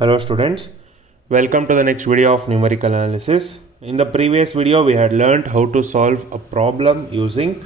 Hello students, welcome to the next video of numerical analysis. In the previous video we had learned how to solve a problem using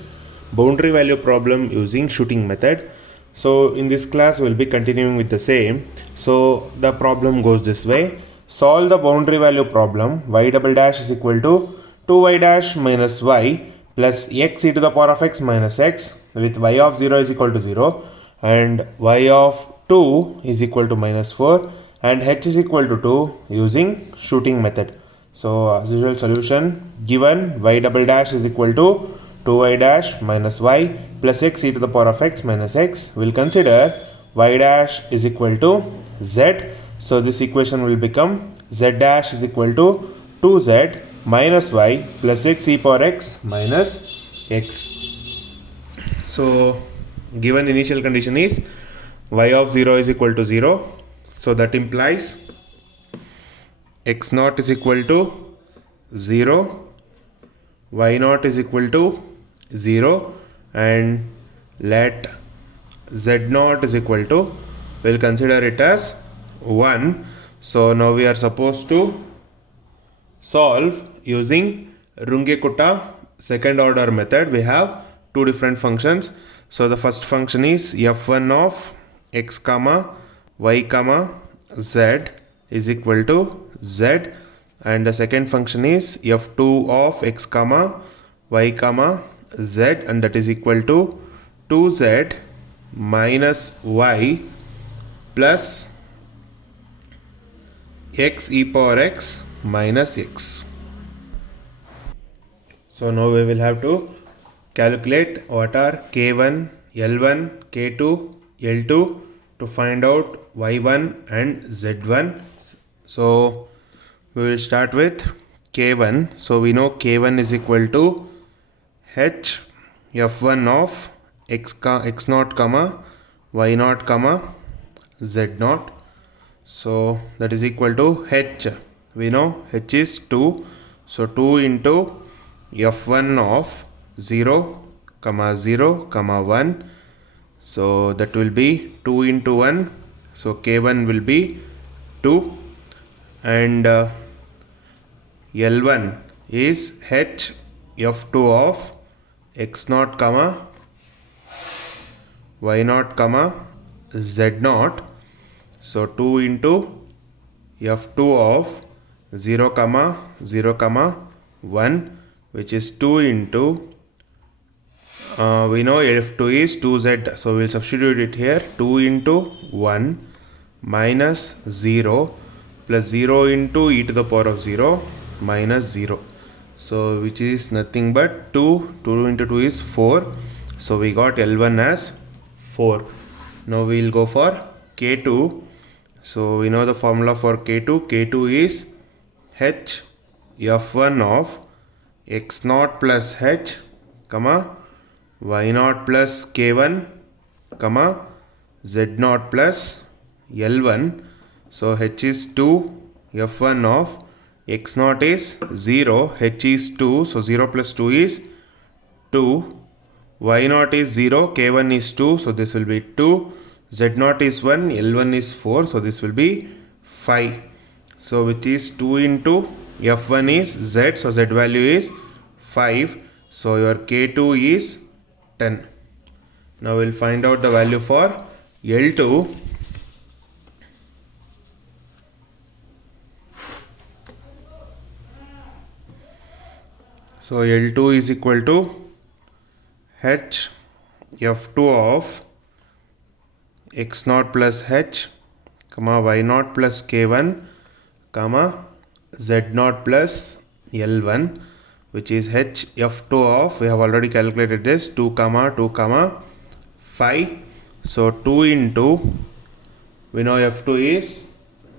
boundary value problem using shooting method. So in this class we will be continuing with the same. So the problem goes this way. Solve the boundary value problem y double dash is equal to 2y dash minus y plus x e to the power of x minus x with y of 0 is equal to 0 and y of 2 is equal to minus 4 and h is equal to 2 using shooting method. So as usual, solution given y double dash is equal to 2y dash minus y plus x e to the power of x minus x. We'll consider y dash is equal to z. So this equation will become z dash is equal to 2z minus y plus x e power x minus x. So given initial condition is y of 0 is equal to 0. So that implies x naught is equal to 0, y naught is equal to 0 and let z naught is equal to, we'll consider it as 1. So now we are supposed to solve using Runge-Kutta second order method. We have two different functions. So the first function is f1 of x comma y comma z is equal to z, and the second function is f2 of x comma y comma z, and that is equal to 2z minus y plus x e power x minus x. So now we will have to calculate what are k1, l1, k2, l2 to find out y1 and z1. So we will start with k1. So we know k1 is equal to h f1 of x naught comma y naught comma z naught. So that is equal to h. We know h is 2. So 2 into f1 of 0 comma 0 comma 1. So that will be 2 into 1. So k1 will be 2 and L1 is h f2 of x naught comma y naught comma z naught. So 2 into f2 of 0 comma 0 comma 1, which is 2 into we know f2 is 2z, so we will substitute it here. 2 into 1 minus 0 plus 0 into e to the power of 0 minus 0. So which is nothing but 2. 2 into 2 is 4. So we got L1 as 4. Now we will go for K2. So we know the formula for K2. K2 is h f1 of x naught plus h comma y naught plus k1 comma z naught plus L1. So h is 2, f1 of x naught is 0, h is 2, so 0 plus 2 is 2, y naught is 0, k1 is 2, so this will be 2, z naught is 1, L1 is 4, so this will be 5. So which is 2 into f1 is z, so z value is 5, so your k2 is 10. Now we'll find out the value for L2. So L2 is equal to h f2 of x naught plus h comma y naught plus k1 comma z naught plus L1, which is h f2 of, we have already calculated this, 2 comma 2 comma 5. So 2 into, we know f2 is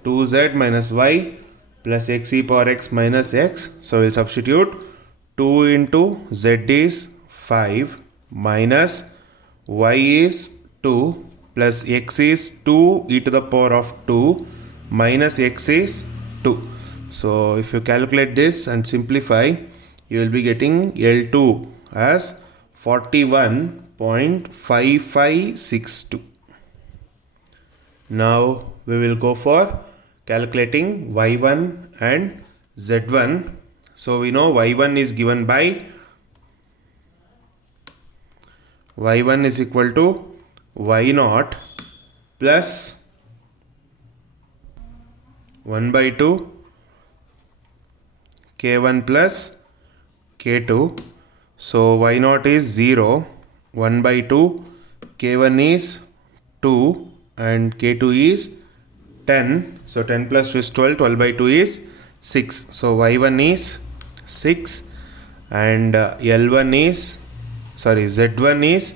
2z minus y plus x e power x minus x. So we'll substitute 2 into z is 5 minus y is 2 plus x is 2 e to the power of 2 minus x is 2. So if you calculate this and simplify, you will be getting L2 as 41.5562. Now we will go for calculating y1 and z1. So we know y1 is given by y1 is equal to y0 plus 1 by 2 k1 plus k2. So y0 is 0, 1 by 2, k1 is 2 and k2 is 10. So 10 plus 2 is 12, 12 by 2 is 6. So y1 is 6 and z1 is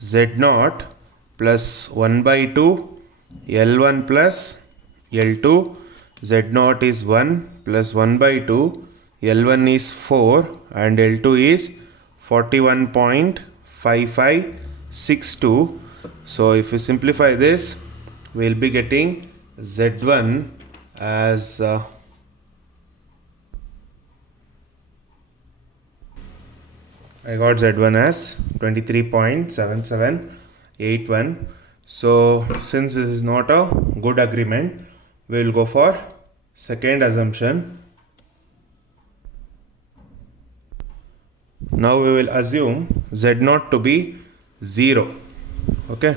z0 plus 1 by 2 l1 plus l2. z0 is 1 plus 1 by 2, l1 is 4 and l2 is 41.5562. So if you simplify this, we will be getting z1 as I got z1 as 23.7781. So since this is not a good agreement, we will go for second assumption. Now we will assume z0 to be 0. Okay,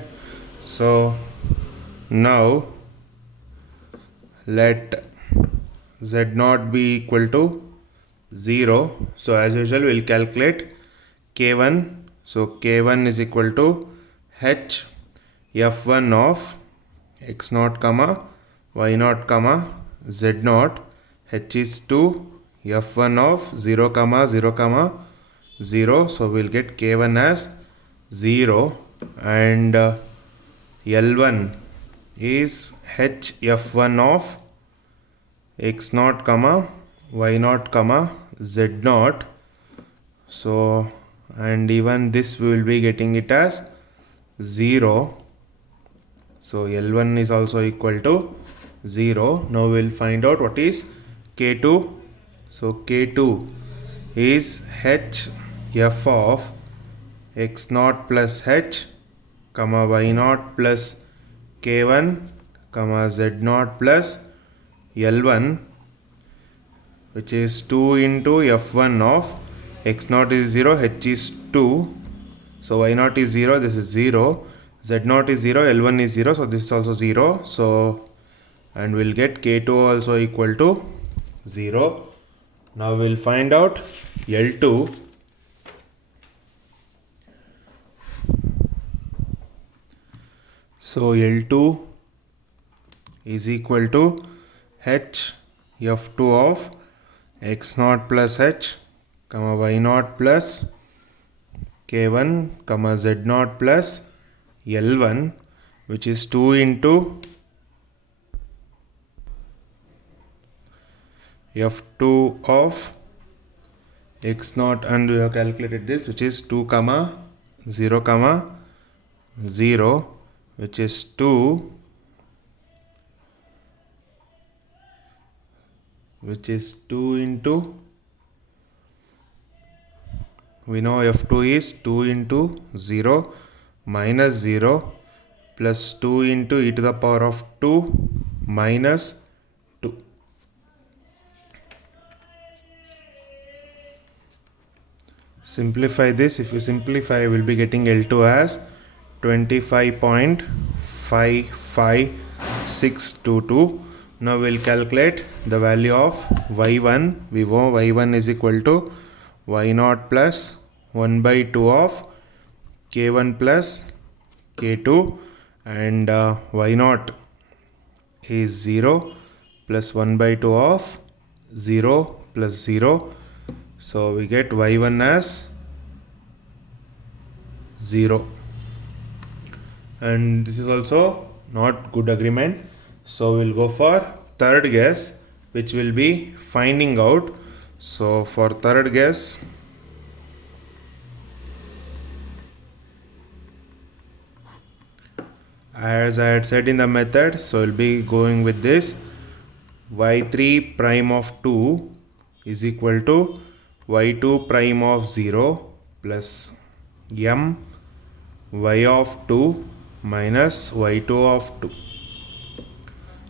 so now let z0 be equal to 0. So as usual we will calculate k1. So k1 is equal to h f1 of x0 comma y0 comma z0. h is 2, f1 of 0 comma 0 comma 0. So we'll get k1 as 0 and l1 is h f1 of x0 comma y0 comma z0. So and even this we will be getting it as 0. So L1 is also equal to 0. Now we will find out what is K2. So K2 is h f of x0 plus h comma y0 plus k1 comma z0 plus L1, which is 2 into f1 of x0 is 0, h is 2, so y0 is 0, this is 0, z0 is 0, L1 is 0, so this is also 0. So and we'll get K2 also equal to 0. Now we'll find out L2. So L2 is equal to h f2 of x0 plus h comma y0 plus k1 comma z0 plus L1, which is 2 into f2 of x0, and we have calculated this, which is 2 comma 0 comma 0, which is 2, which is 2 into, we know f2 is 2 into 0 minus 0 plus 2 into e to the power of 2 minus 2. Simplify this. If you simplify, you will be getting L2 as 25.55622. Now we will calculate the value of y1. We know y1 is equal to y0 plus 1 by 2 of k1 plus k2, and y0 is 0 plus 1 by 2 of 0 plus 0. So we get y1 as 0, and this is also not good agreement. So we'll go for third guess, which will be finding out. So for third guess, as I had said in the method, so we'll be going with this: y3 prime of 2 is equal to y2 prime of 0 plus m y of 2 minus y2 of 2.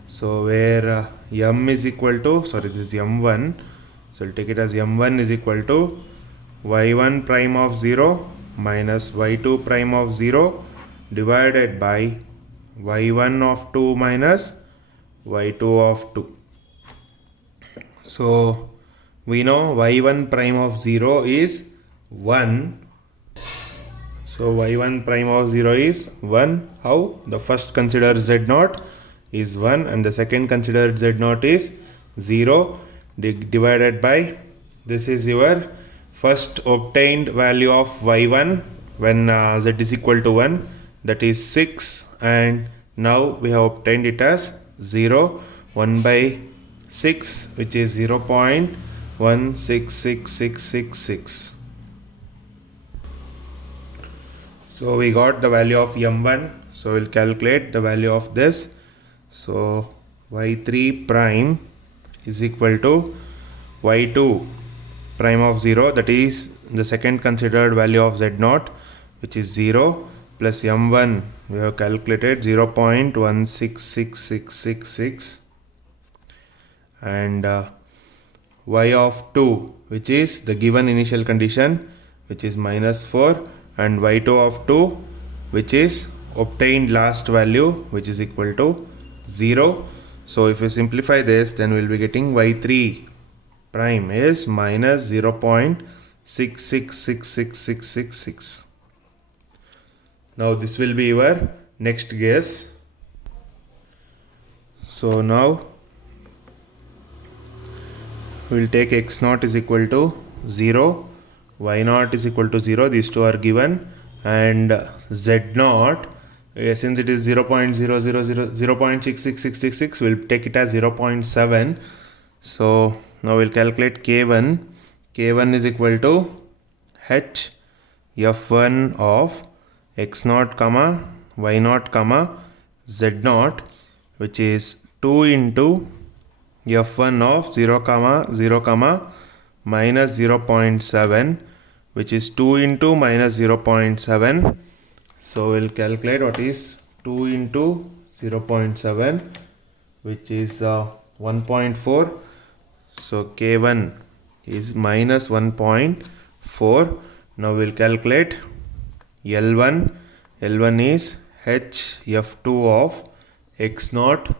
So where m is equal to, sorry, this is m1, so I'll take it as m1 is equal to y1 prime of 0 minus y2 prime of 0 divided by y1 of 2 minus y2 of 2. So we know y1 prime of 0 is 1. So y1 prime of 0 is 1. How? The first considered z0 is 1 and the second considered z0 is 0 divided by, this is your first obtained value of y1 when z is equal to 1, that is 6, and now we have obtained it as 0, 1 by 6, which is 0.166666. So we got the value of m1, so we'll calculate the value of this. So y3 prime is equal to y2 prime of 0, that is the second considered value of z0, which is 0, plus m1 we have calculated 0.166666, and y of 2, which is the given initial condition, which is -4, and y2 of 2, which is obtained last value, which is equal to 0. So if we simplify this, then we'll be getting y3 prime is minus 0.666666. Now this will be your next guess. So now we'll take x0 is equal to 0, y0 is equal to 0, these two are given, and z0, since it is 0.666666, we'll take it as 0.7. So now we'll calculate k1. K1 is equal to h f1 of x0 comma y0 comma z0, which is 2 into f1 of 0 comma 0 comma minus 0.7, which is 2 into minus 0.7. So we'll calculate what is 2 into 0.7, which is 1.4. So k1 is minus 1.4. Now we'll calculate L1. L1 is h f2 of x0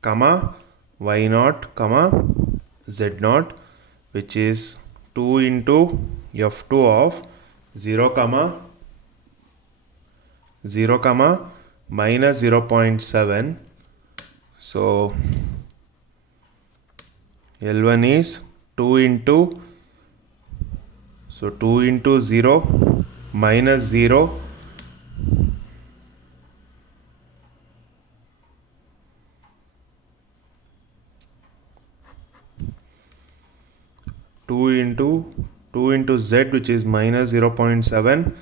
comma y0 comma z0, which is 2 into f2 of 0 comma minus 0.7. So L1 is 2 into 0 minus 0 2 into z, which is minus 0.7,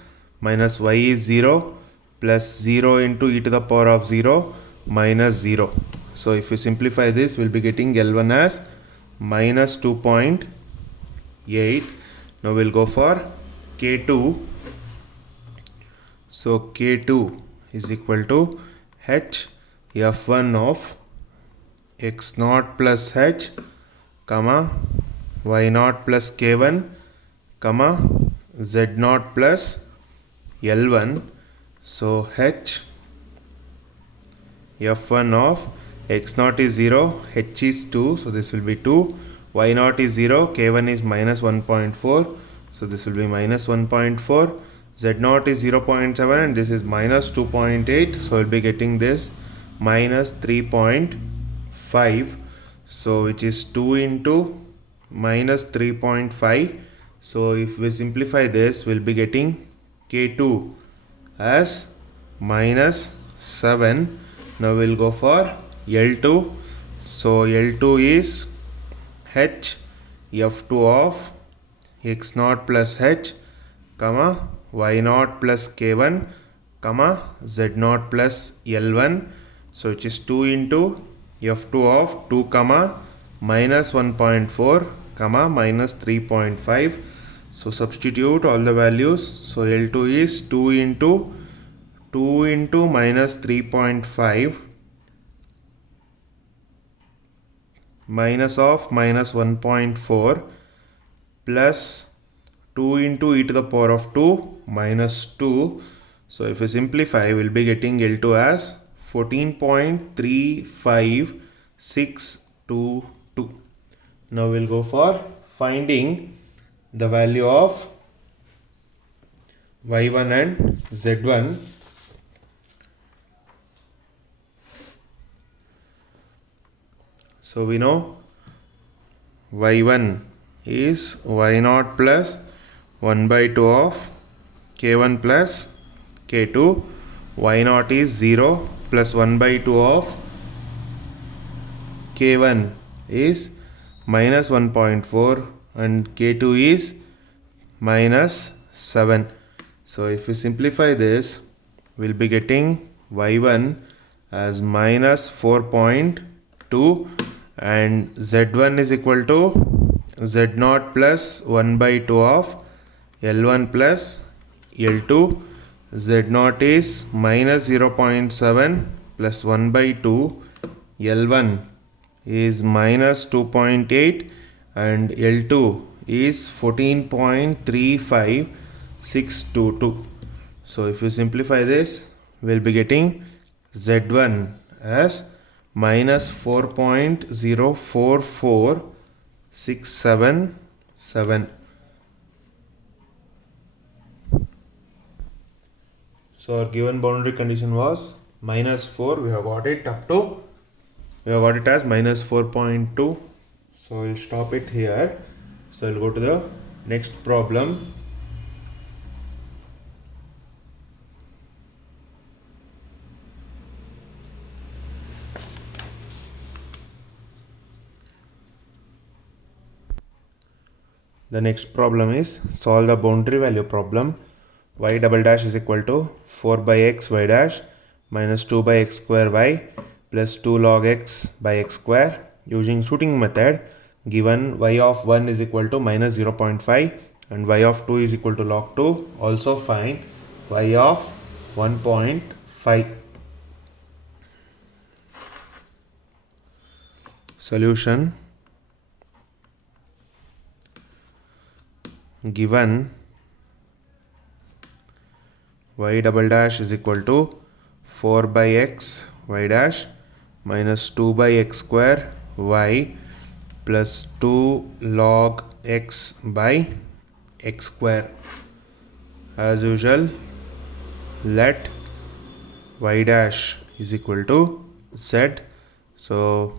minus y is 0, plus 0 into e to the power of 0 minus 0. So if we simplify this, we'll be getting L1 as minus 2.8. Now we'll go for K2. So K2 is equal to h f1 of x0 plus h comma y0 plus k1 comma z0 plus L1. So h f1 of x0 is 0, h is 2, so this will be 2, y0 is 0, k1 is minus 1.4, so this will be minus 1.4, z0 is 0.7 and this is minus 2.8, so we'll be getting this minus 3.5, so which is 2 into minus 3.5. So if we simplify this, we'll be getting K2 as minus 7. Now we'll go for L2. So L2 is h f2 of x0 plus h comma y0 plus k1 comma z0 plus L1. So which is 2 into f2 of 2 comma minus 1.4 comma minus 3.5. So substitute all the values. So L2 is 2 into minus 3.5 minus of minus 1.4 plus 2 into e to the power of 2 minus 2. So if we simplify, we'll be getting L2 as 14.35622. Now we'll go for finding the value of y1 and z1. So we know y1 is y0 plus 1 by 2 of k1 plus k2. y0 is 0 plus 1 by 2 of k1 is minus 1.4 and k2 is minus 7. So if we simplify this, we'll be getting y1 as minus 4.2 and z1 is equal to z0 plus 1 by 2 of L1 plus L2. z0 is minus 0.7 plus 1 by 2. L1 is minus 2.8 and L2 is 14.35622. So if you simplify this, we'll be getting Z1 as minus 4.044677. So our given boundary condition was minus 4. We have got it as minus 4.2. So we'll stop it here. So we'll go to the next problem. The next problem is solve the boundary value problem. Y double dash is equal to 4 by x y dash minus 2 by x square y plus 2 log x by x square. Using shooting method, given y of 1 is equal to minus 0.5 and y of 2 is equal to log 2. Also find y of 1.5. Solution. Given y double dash is equal to 4 by x y dash minus 2 by x square y plus 2 log x by x square. As usual, let y dash is equal to z. So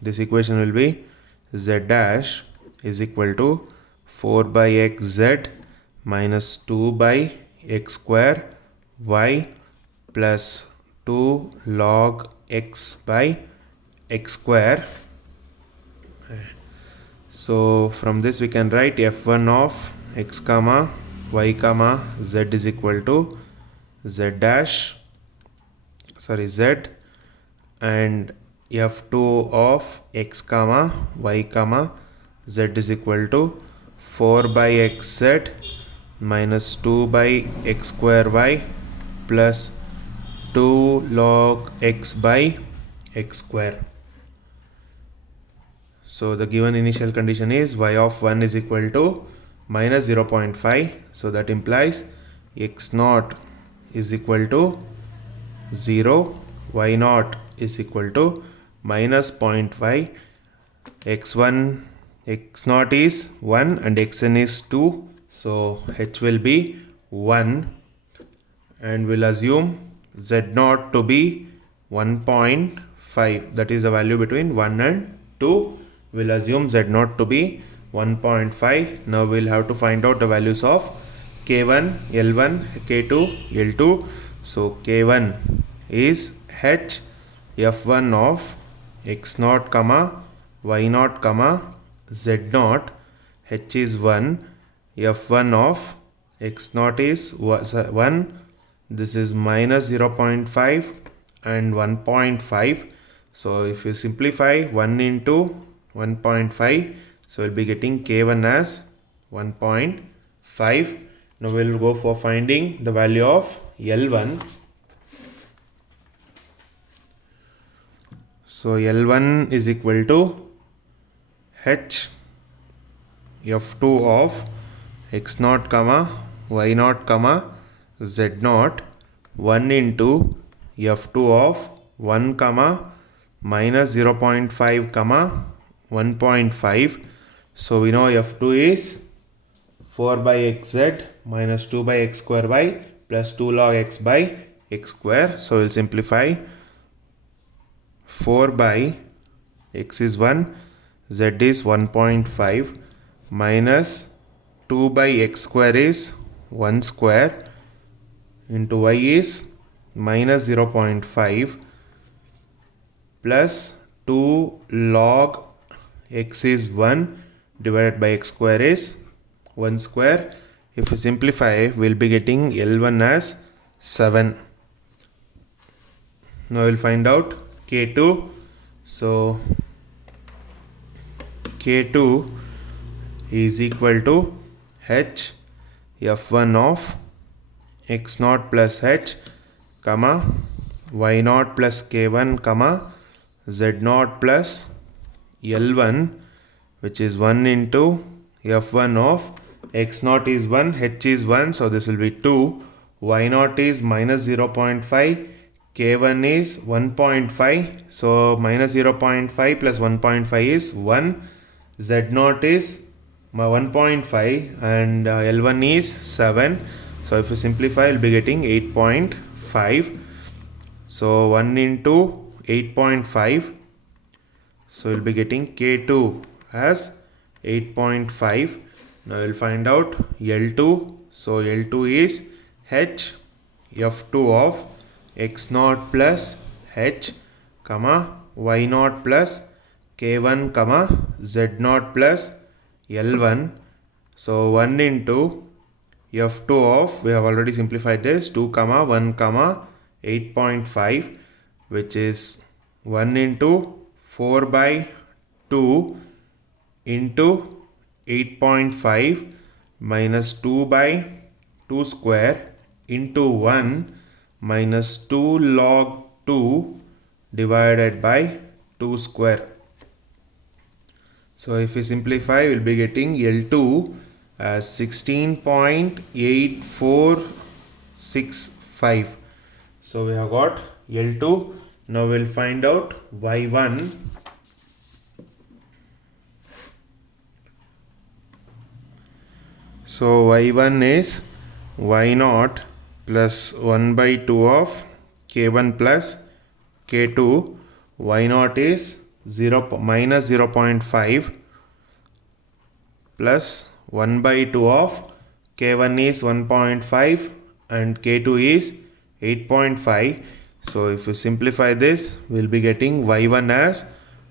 this equation will be z dash is equal to 4 by x z minus 2 by x square y plus 2 log x by x square. So from this we can write f1 of x comma y comma z is equal to z and f2 of x comma y comma z is equal to 4 by xz minus 2 by x square y plus 2 log x by x square. So the given initial condition is y of 1 is equal to minus 0.5. So that implies x naught is equal to 0, y naught is equal to minus 0.5, x naught is 1 and xn is 2. So h will be 1 and we'll assume z naught to be 1.5. That is the value between 1 and 2. We'll assume z naught to be 1.5. Now we'll have to find out the values of k1, l1, k2, l2. So k1 is h f1 of x naught comma y naught comma z naught. H is 1. f1 of x naught is 1. This is minus 0.5 and 1.5. So if you simplify 1 into 1.5, so we'll be getting k1 as 1.5. Now we'll go for finding the value of L1. So L1 is equal to h f2 of x naught comma y naught comma z naught 1 into f2 of 1 comma minus 0.5 comma 1.5. So we know f2 is 4 by xz minus 2 by x square y plus 2 log x by x square. So we'll simplify. 4 by x is 1, z is 1.5 minus 2 by x square is 1 square into y is minus 0.5 plus 2 log x is 1 divided by x square is 1 square. If we simplify, we'll be getting L1 as 7. Now we'll find out K2. So K2 is equal to h f1 of x naught plus h comma y naught plus k1 comma z naught plus L1, which is 1 into f1 of x naught is 1, h is 1, so this will be 2, y naught is minus 0.5, k1 is 1.5, so minus 0.5 plus 1.5 is 1, z naught is 1.5 and L1 is 7. So if you simplify, you'll be getting 8.5. So 1 into 8.5. So you'll be getting K2 as 8.5. Now we'll find out L2. So L2 is h f2 of x naught plus h comma y naught plus k1 comma z naught plus L1. So 1 into f2 of, we have already simplified this, 2 comma 1 comma 8.5, which is 1 into 4 by 2 into 8.5 minus 2 by 2 square into 1 minus 2 log 2 divided by 2 square. So if we simplify, we'll be getting L2 as 16.8465. So we have got L2. Now we'll find out Y1. So Y1 is Y naught plus 1 by 2 of K1 plus K2. Y naught is minus 0.5 plus 1 by 2 of K1 is 1.5 and K2 is 8.5. So if we simplify this, we'll be getting Y1 as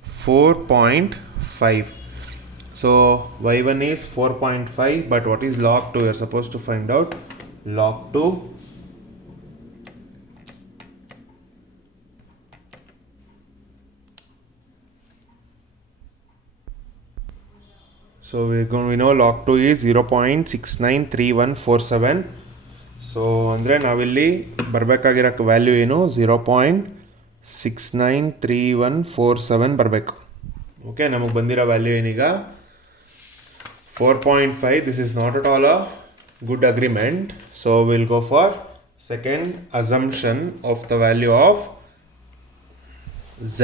4.5. So Y1 is 4.5, but what is log 2? You're supposed to find out log 2. So we know log 2 is 0.693147. So ಅಂದರೆ ನಾವಿಲ್ಲಿ ಬರಬೇಕಾಗಿರೋ value ಏನು 0.693147 ಬರಬೇಕು. Okay, ನಮಗೆ ಬಂದಿರೋ value ಏನೀಗ 4.5. This is not at all a good agreement. So will go for second assumption of the value of z.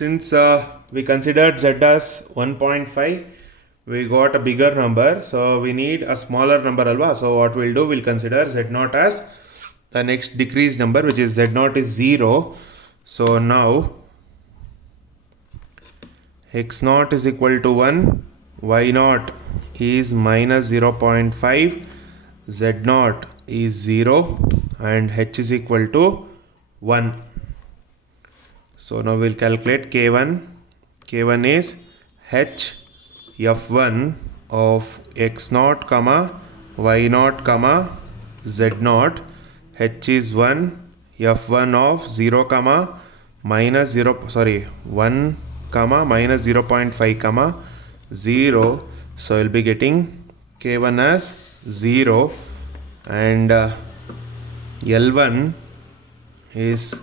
Since we considered z as 1.5, we got a bigger number, so we need a smaller number alwa. So what we'll do, we'll consider z0 as the next decreased number, which is z0 is 0. So now x0 is equal to 1, y0 is minus 0.5, z0 is 0 and h is equal to 1. So now we'll calculate K1. K1 is h f1 of x0 comma y0 comma z0. H is 1, f1 of 0 comma minus 0, 1 comma minus 0.5 comma 0. So we'll be getting K1 as 0 and L1 is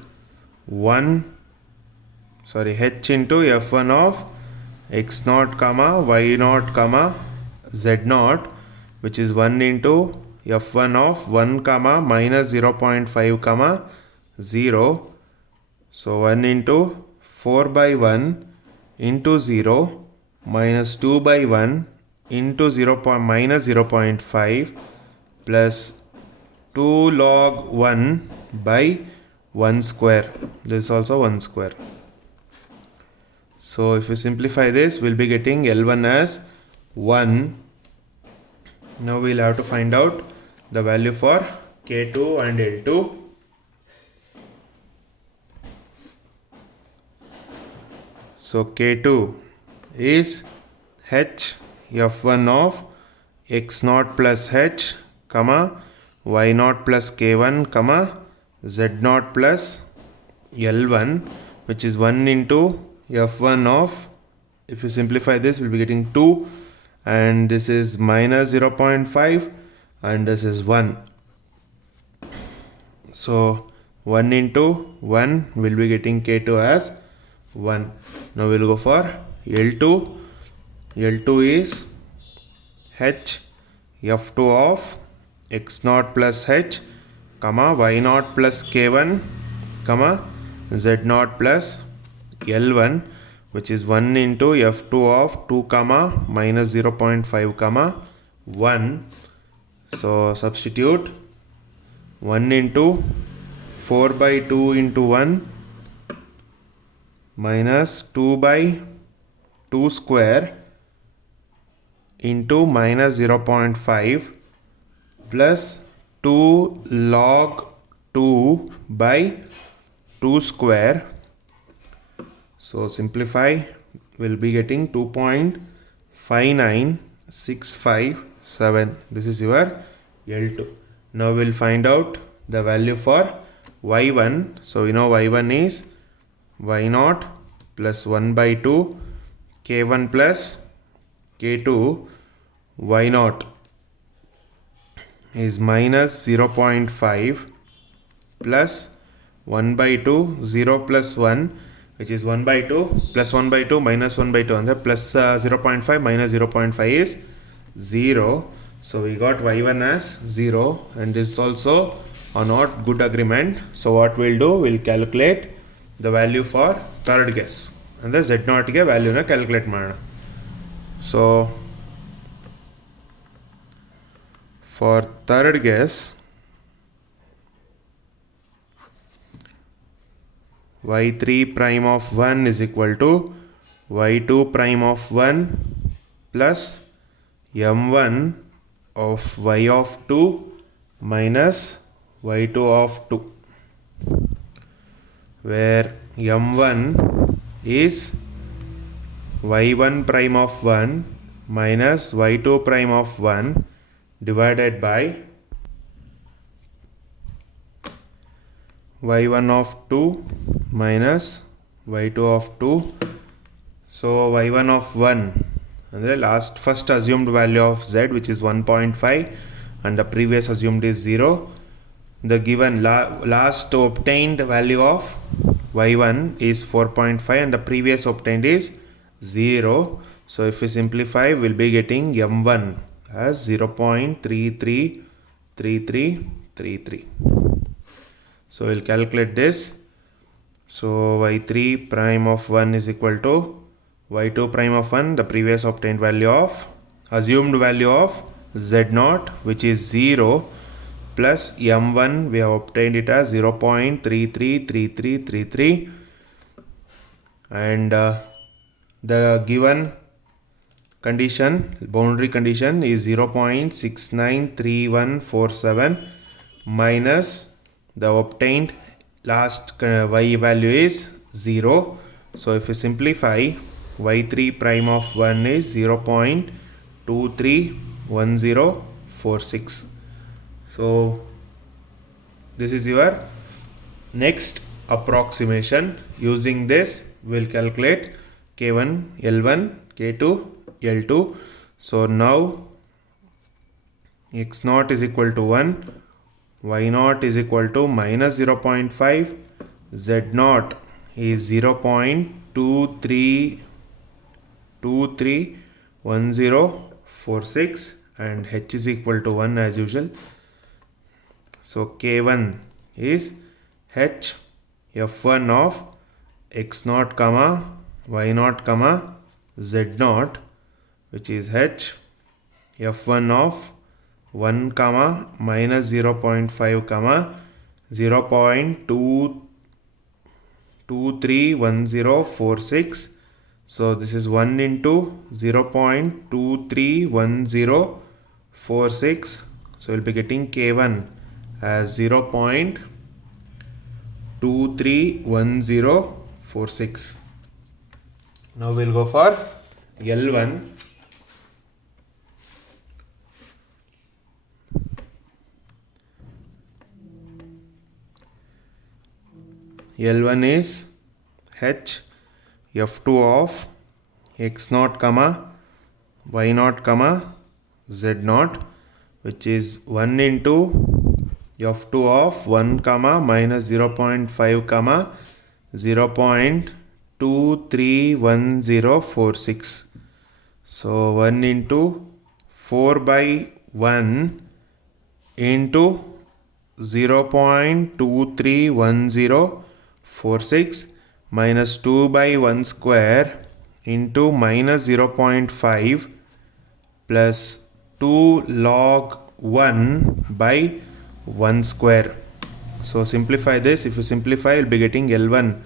h into f1 of x naught comma y naught comma z naught, which is 1 into f1 of 1 comma minus 0.5 comma 0. So 1 into 4 by 1 into 0 minus 2 by 1 into minus 0.5 plus 2 log 1 by 1 square. This is also 1 square. So if we simplify this, we'll be getting L1 as 1. Now we'll have to find out the value for K2 and L2. So K2 is h f1 of x naught plus h comma y naught plus k1 comma z naught plus L1, which is 1 into f1 of, if you simplify this, we'll be getting 2, and this is minus 0.5 and this is 1. So 1 into 1 will be getting K2 as 1. Now we'll go for L2. L2 is h f2 of x naught plus h comma y naught plus k1 comma z naught plus L1, which is 1 into f2 of 2 comma minus 0.5 comma 1. So substitute 1 into 4 by 2 into 1 minus 2 by 2 square into minus 0.5 plus 2 log 2 by 2 square. So simplify, we'll be getting 2.59657. This is your L2. Now we'll find out the value for y1. So we know y1 is y0 plus 1 by 2 k1 plus k2. y0 is minus 0.5 plus 1 by 2, 0 plus 1, which is 1 by 2 plus 1 by 2 minus 1 by 2, and the plus 0.5 minus 0.5 is 0. So we got y1 as 0, and this is also a not good agreement. So what we'll do, we'll calculate the value for third guess, and the z0 ಗೆ value na calculate ಮಾಡೋಣ. So for third guess, y3 prime of 1 is equal to y2 prime of 1 plus m1 of y of 2 minus y2 of 2, where m1 is y1 prime of 1 minus y2 prime of 1 divided by y1 of 2 minus y2 of 2. So y1 of 1 and the first assumed value of z, which is 1.5, and the previous assumed is 0. The given last obtained value of y1 is 4.5 and the previous obtained is 0. So if we simplify, we'll be getting m1 as 0.333333. So we'll calculate this. So y3 prime of 1 is equal to y2 prime of 1, the previous obtained value of assumed value of z0, which is 0, plus m1, we have obtained it as 0.333333, and the given condition, boundary condition, is 0.693147 minus the obtained last y value is 0. So if we simplify, y3 prime of 1 is 0.231046. So this is your next approximation. Using this, we'll calculate k1, L1, k2, L2. So now x0 is equal to 1, y0 is equal to minus 0.5, Z naught is 0.231046 and H is equal to 1 as usual. So K1 is H F1 of X naught comma Y naught comma Z naught, which is H F1 of 1 comma minus 0.5 comma 0.231046. So this is 1 into 0.231046. So we'll be getting K1 as 0.231046. Now we'll go for L1. L1 is H F2 of X naught comma Y naught comma Z naught, which is 1 into F2 of 1 comma minus 0.5 comma 0.231046. So 1 into 4 by 1 into 0.231046 minus 2 by 1 square into minus 0.5 plus 2 log 1 by 1 square. So simplify this. If you simplify, you'll be getting L1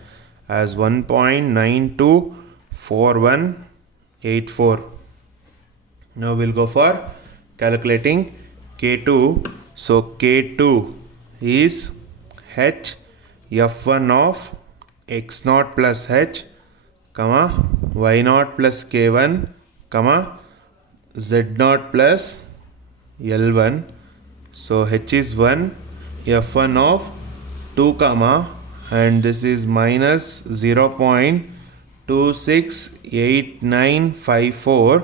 as 1.924184. Now we'll go for calculating K2. So K2 is H F1 of X naught plus H comma Y naught plus K1 comma Z naught plus L1. So H is 1, F1 of 2 comma, and this is minus 0.268954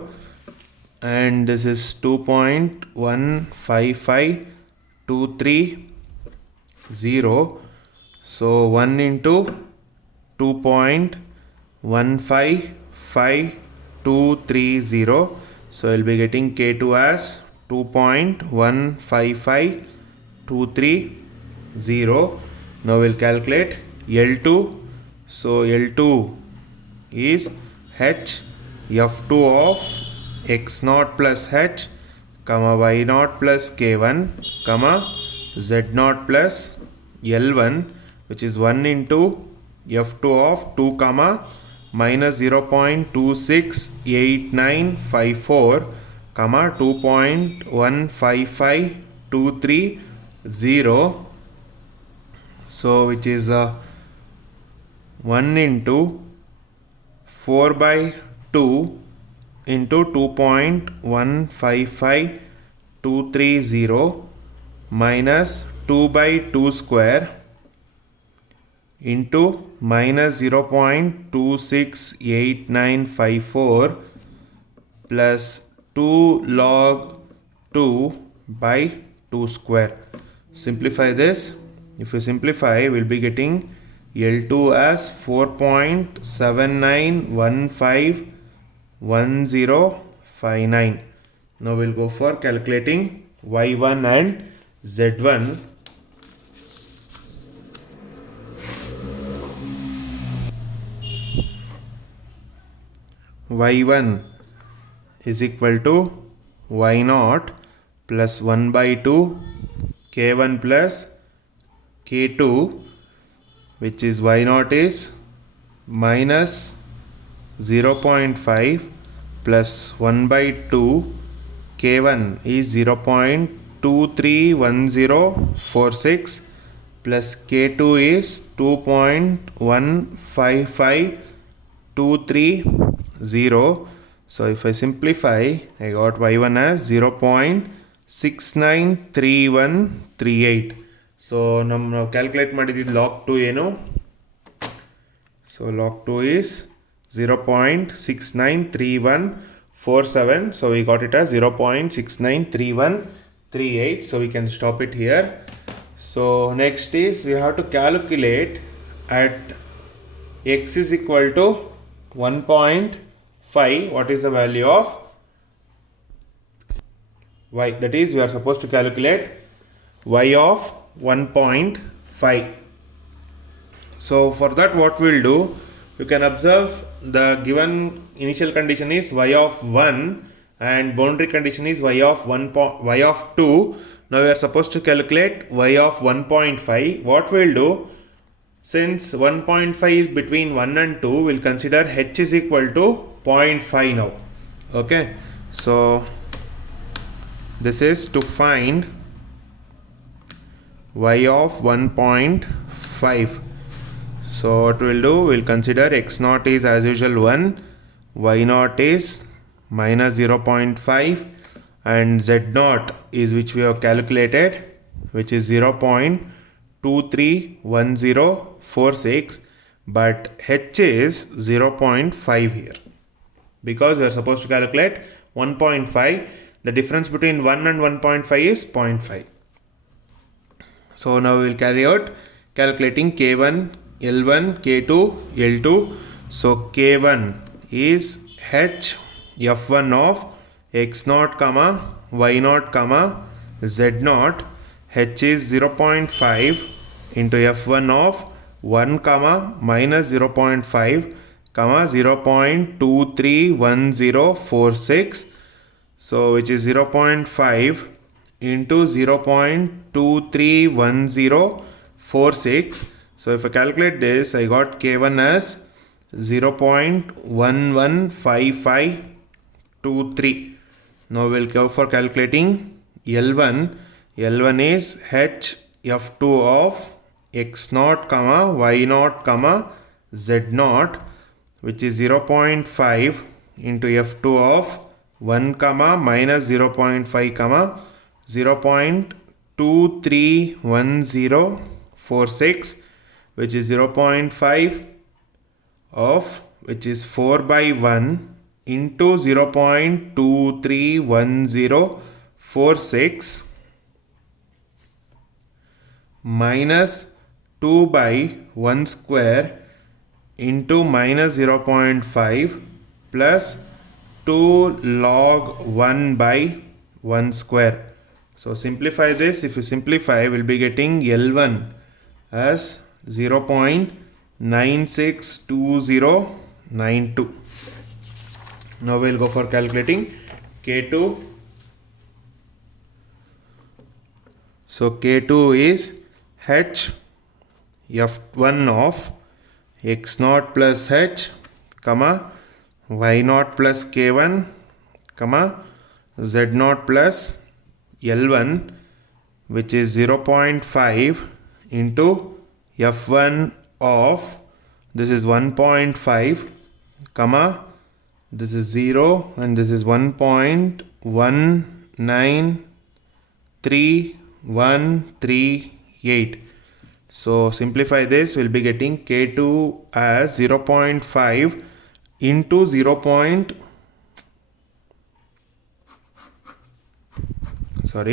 and this is 2.155230. So 1 into 2.155230. So I'll be getting K2 as 2.155230. Now we'll calculate L2. So L2 is H F2 of X naught plus H comma Y naught plus K1 comma Z naught plus L1, which is 1 into F2 of 2 comma minus 0.268954 comma 2.155230. So which is 1 into 4 by 2 into 2.155230 minus 2 by 2 square into minus 0.268954 plus 2 log 2 by 2 square. Simplify this. If you simplify, we'll be getting L2 as 4.79151059. Now we'll go for calculating Y1 and Z1. Y1 is equal to Y naught plus 1 by 2 K1 plus K2, which is Y naught is minus 0.5 plus 1 by 2 K1 is 0.231046 plus K2 is 2.155230. So if I simplify, I got Y1 as 0.693138. So now calculate ಮಾಡಿದ್ದು log 2 ಏನು? So log 2 is 0.693147. So we got it as 0.693138. So we can stop it here. So next is we have to calculate at x is equal to 1.5, what is the value of y? That is, we are supposed to calculate y of 1.5. So for that, what we'll do, you can observe the given initial condition is y of 1 and boundary condition is y of 2. Now we are supposed to calculate y of 1.5. What we'll do, since 1.5 is between 1 and 2, we'll consider h is equal to 0.5 now. Okay, so this is to find y of 1.5. So what we'll do, we'll consider x naught is as usual 1, y naught is minus 0.5 and z naught is which we have calculated, which is 0.231046, but h is 0.5 here because we are supposed to calculate 1.5. The difference between 1 and 1.5 is 0.5. So now we will carry out calculating K1, L1, K2, L2. So K1 is h f1 of x naught comma y naught comma z naught. H is 0.5 into f1 of 1 comma minus 0.5 comma 0.231046. So which is 0.5 into 0.231046. So if I calculate this, I got K1 as 0.115523. Now we'll go for calculating L1. L1 is h f2 of x naught comma y naught comma z naught, which is 0.5 into f2 of 1 comma minus 0.5 comma 0.231046, which is 0.5 of which is 4 by 1 into 0.231046 minus 2 by 1 square into minus 0.5 plus 2 log 1 by 1 square. So simplify this. If you simplify, we'll be getting L1 as 0.962092. Now we'll go for calculating K2. So K2 is h f1 of x naught plus h comma y naught plus K1 comma z naught plus L1, which is 0.5 into f1 of this is 1.5 comma this is 0 and this is 1.193138. So simplify this, we'll be getting K2 as 0.5 into 0. So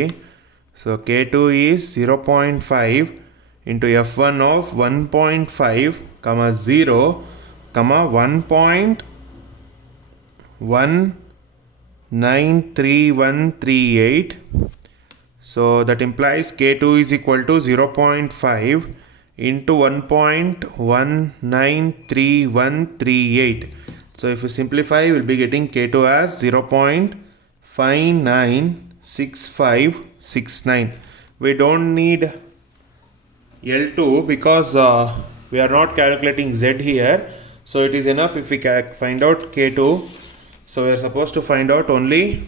K2 is 0.5 into f1 of 1.5 comma 0 comma 1.193138. So that implies K2 is equal to 0.5 into 1.193138. So if you simplify, you will be getting K2 as 0.596569. We don't need L2 because we are not calculating Z here. So it is enough if we find out K2. So we are supposed to find out only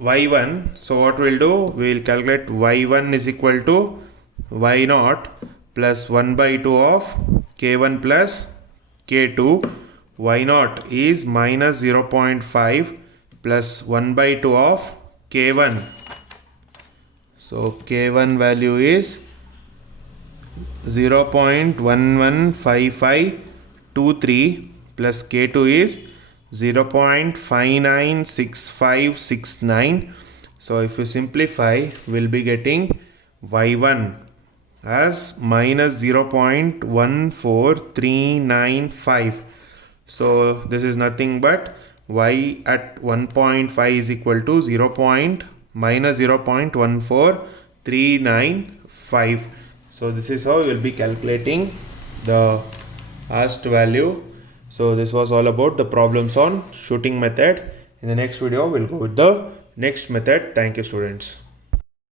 y1. So what we'll do, we will calculate y1 is equal to y naught plus 1 by 2 of K1 plus K2. Y naught is minus 0.5 plus 1 by 2 of K1. So K1 value is 0.115523 plus K2 is 0.596569. So if you simplify, we'll be getting y1 as minus 0.14395. So this is nothing but y at 1.5 is equal to minus 0.14395. So this is how we will be calculating the asked value. So this was all about the problems on shooting method. In the next video we'll go with the next method. Thank you, students.